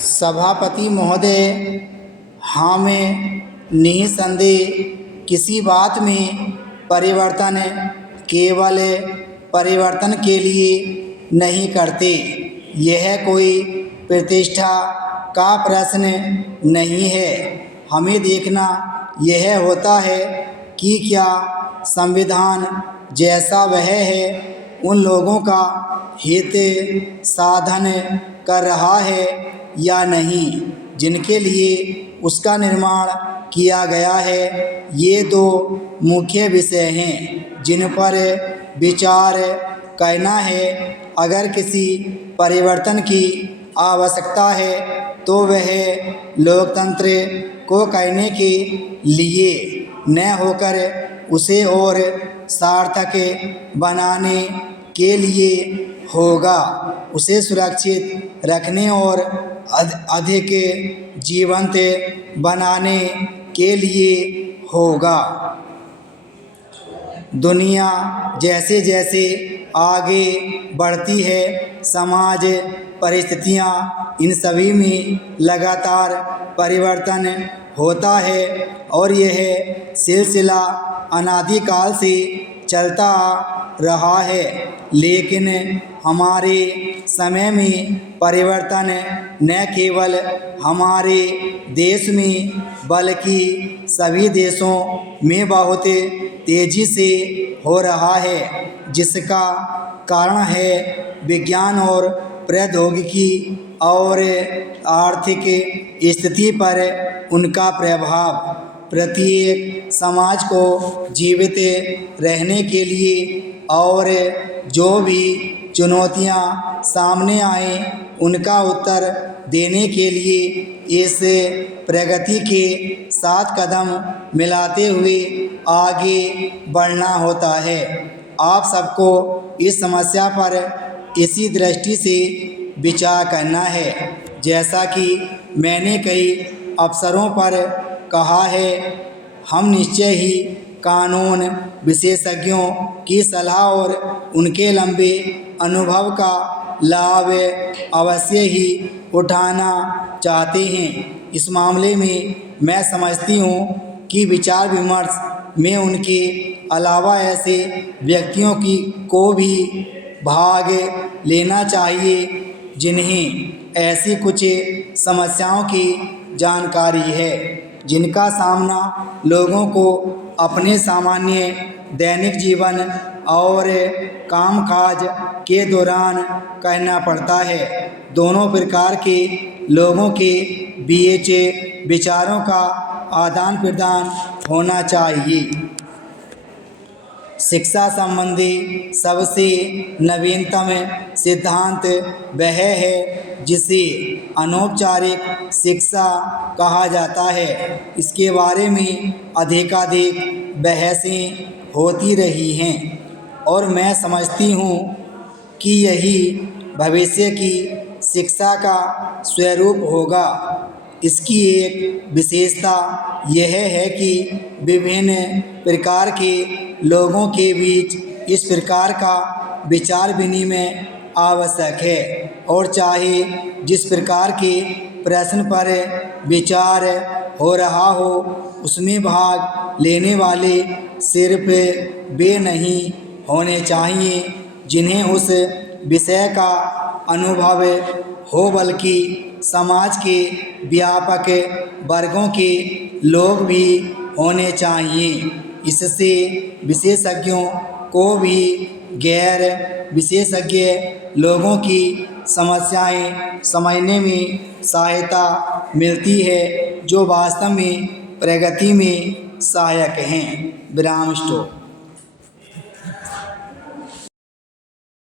सभापति महोदय, हमें निःसंदेह किसी बात में परिवर्तन केवल परिवर्तन के लिए नहीं करते। यह कोई प्रतिष्ठा का प्रश्न नहीं है। हमें देखना यह होता है कि क्या संविधान जैसा वह है उन लोगों का हित साधन कर रहा है या नहीं जिनके लिए उसका निर्माण किया गया है। ये दो मुख्य विषय हैं जिन पर विचार करना है। अगर किसी परिवर्तन की आवश्यकता है तो वह लोकतंत्र को करने के लिए न होकर उसे और सार्थक बनाने के लिए होगा। उसे सुरक्षित रखने और अधिक जीवंत बनाने के लिए होगा। दुनिया जैसे जैसे आगे बढ़ती है, समाज परिस्थितियां, इन सभी में लगातार परिवर्तन होता है और यह सिलसिला अनादिकाल से चलता आ रहा है। लेकिन हमारे समय में परिवर्तन न केवल हमारे देश में बल्कि सभी देशों में बहुत तेज़ी से हो रहा है, जिसका कारण है विज्ञान और प्रौद्योगिकी और आर्थिक स्थिति पर उनका प्रभाव। प्रत्येक समाज को जीवित रहने के लिए और जो भी चुनौतियां सामने आए उनका उत्तर देने के लिए इस प्रगति के साथ कदम मिलाते हुए आगे बढ़ना होता है। आप सबको इस समस्या पर इसी दृष्टि से विचार करना है। जैसा कि मैंने कई अवसरों पर कहा है, हम निश्चय ही कानून विशेषज्ञों की सलाह और उनके लंबे अनुभव का लाभ अवश्य ही उठाना चाहते हैं। इस मामले में मैं समझती हूँ कि विचार विमर्श में उनके अलावा ऐसे व्यक्तियों को भी भाग लेना चाहिए जिन्हें ऐसी कुछ समस्याओं की जानकारी है जिनका सामना लोगों को अपने सामान्य दैनिक जीवन और कामकाज के दौरान करना पड़ता है। दोनों प्रकार के लोगों के बीच विचारों का आदान प्रदान होना चाहिए। शिक्षा संबंधी सबसे नवीनतम सिद्धांत वह है जिसे अनौपचारिक शिक्षा कहा जाता है। इसके बारे में अधिकाधिक बहसें होती रही हैं और मैं समझती हूँ कि यही भविष्य की शिक्षा का स्वरूप होगा। इसकी एक विशेषता यह है कि विभिन्न प्रकार के लोगों के बीच इस प्रकार का विचार विनिमय आवश्यक है और चाहे जिस प्रकार के प्रश्न पर विचार हो रहा हो उसमें भाग लेने वाले सिर्फ वे नहीं होने चाहिए जिन्हें उस विषय का अनुभव हो, बल्कि समाज के व्यापक वर्गों के लोग भी होने चाहिए। इससे विशेषज्ञों को भी गैर विशेषज्ञ लोगों की समस्याएं समझने में सहायता मिलती है जो वास्तव में प्रगति में सहायक हैं। विराम स्टॉप।